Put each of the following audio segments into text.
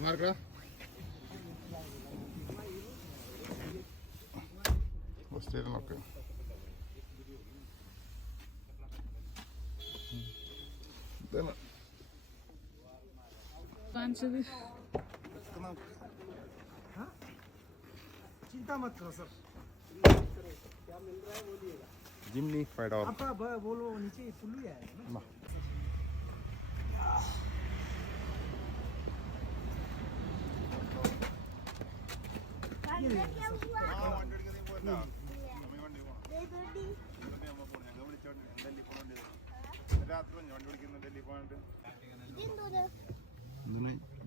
marca. Steer നോക്ക്. चिंता मत करो सर, क्या मिल रहा है बोलिएगा। जिमनी फाइडोर आपका बोलो नीचे फुल ही आएगा ना।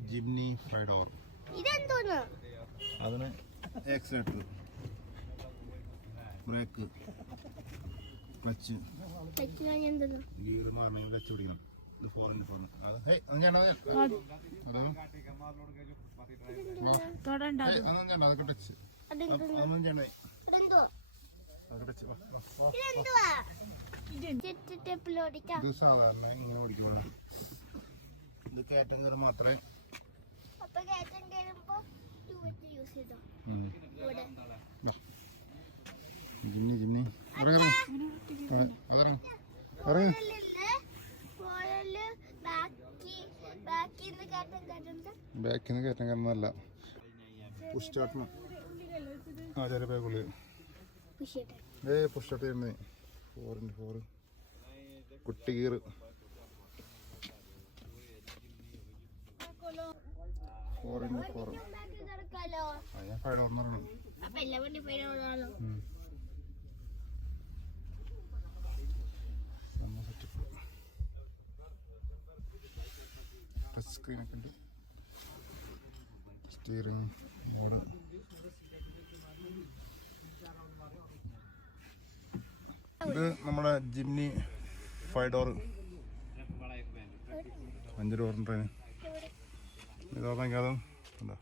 ജിംനി ഫൈഡോർ അതിന് ആക്സിലേറ്റർ, ബ്രേക്ക്, ക്ലച്ച്, ലീവർ മാറണമെങ്കിൽ ക്ലച്ച് പിടിക്കണം. ഇത് ഫോറിൻ ഫോൺ അത് അതൊക്കെ ടച്ച് അതൊന്നും ചെയ്യണ്ടേ ഇത് സാധാരണ ഇങ്ങനെ ഓടിക്കുള്ളൂ. ഇത് കയറ്റം കയറി മാത്രമേ ജിമ്മി ജിമ്മി അതറങ്ങ ബാക്കിൽ നിന്ന് കയറ്റം കയറുന്നതല്ല, പുഷ് സ്റ്റാർട്ടിന് ആ ചെറിയ ബാഗുള്ളി പുഷ് സ്റ്റാർട്ട് ചെയ്യുന്നേ 4x4 കുട്ടി ഗീറ് 4x4 ഞാൻ ഫൈഡോർ ടച്ച് സ്ക്രീനൊക്കെ ഉണ്ട്, സ്റ്റിയറിംഗ് മോഡ്. ഇത് നമ്മുടെ ജിംനി ഫൈഡോർ 5 ഡോറിൻ്റെ ട്രെയിൻ. ഇത് ഓർമ്മിക്കാതെ ഉണ്ടോ